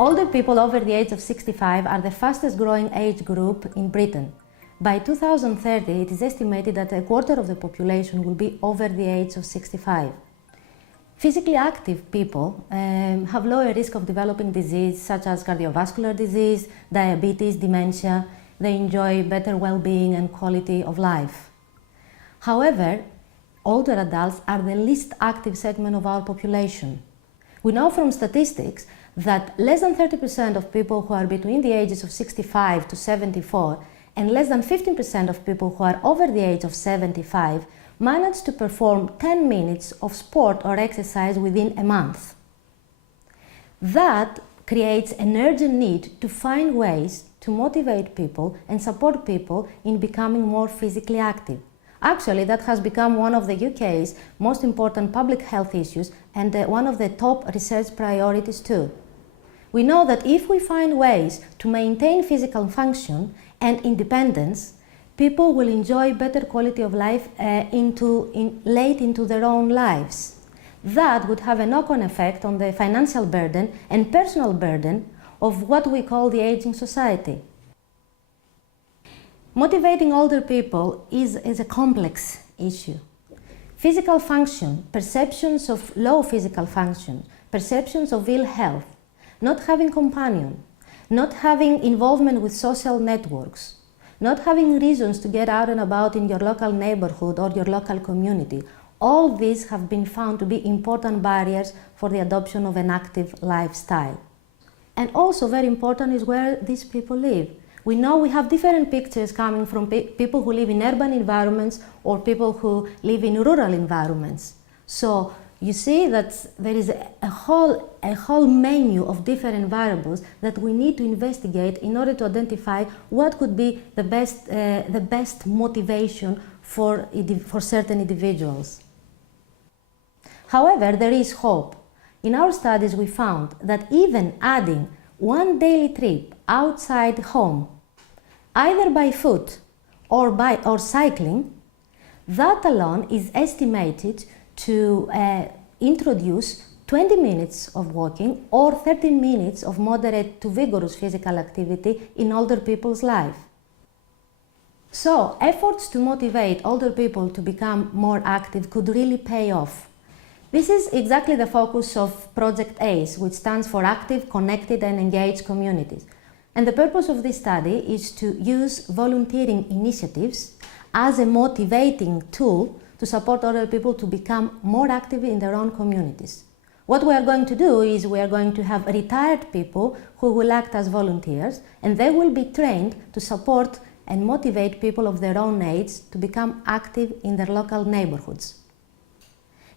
Older people over the age of 65 are the fastest growing age group in Britain. By 2030, it is estimated that a quarter of the population will be over the age of 65. Physically active people have lower risk of developing disease such as cardiovascular disease, diabetes, dementia. They enjoy better well-being and quality of life. However, older adults are the least active segment of our population. We know from statistics that less than 30% of people who are between the ages of 65 to 74 and less than 15% of people who are over the age of 75 manage to perform 10 minutes of sport or exercise within a month. That creates an urgent need to find ways to motivate people and support people in becoming more physically active. Actually, that has become one of the UK's most important public health issues and one of the top research priorities too. We know that if we find ways to maintain physical function and independence, people will enjoy better quality of life late into their own lives. That would have a knock-on effect on the financial burden and personal burden of what we call the aging society. Motivating older people is a complex issue. Physical function, perceptions of low physical function, perceptions of ill health, not having companion, not having involvement with social networks, not having reasons to get out and about in your local neighborhood or your local community, all these have been found to be important barriers for the adoption of an active lifestyle. And also very important is where these people live. We know we have different pictures coming from people who live in urban environments or people who live in rural environments. So you see that there is a whole menu of different variables that we need to investigate in order to identify what could be the best motivation for certain individuals. However, there is hope. In our studies, we found that even adding one daily trip outside home, either by foot or cycling, that alone is estimated to introduce 20 minutes of walking or 30 minutes of moderate to vigorous physical activity in older people's life. So, efforts to motivate older people to become more active could really pay off. This is exactly the focus of Project ACE, which stands for Active, Connected and Engaged Communities. And the purpose of this study is to use volunteering initiatives as a motivating tool to support older people to become more active in their own communities. What we are going to do is we are going to have retired people who will act as volunteers, and they will be trained to support and motivate people of their own age to become active in their local neighborhoods.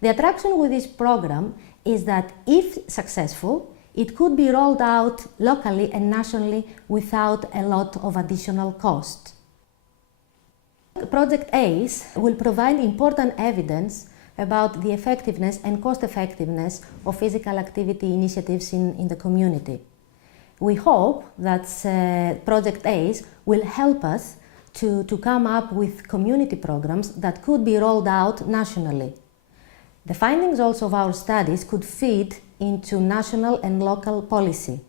The attraction with this program is that if successful, it could be rolled out locally and nationally without a lot of additional cost. Project ACE will provide important evidence about the effectiveness and cost-effectiveness of physical activity initiatives in the community. We hope that Project ACE will help us to come up with community programs that could be rolled out nationally. The findings also of our studies could feed into national and local policy.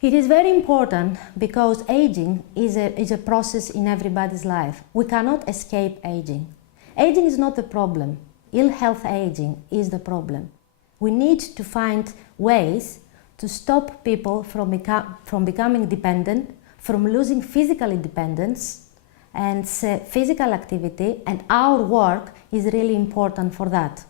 It is very important because aging is a process in everybody's life. We cannot escape aging. Aging is not the problem. Ill health aging is the problem. We need to find ways to stop people from becoming dependent, from losing physical independence, and physical activity, and our work is really important for that.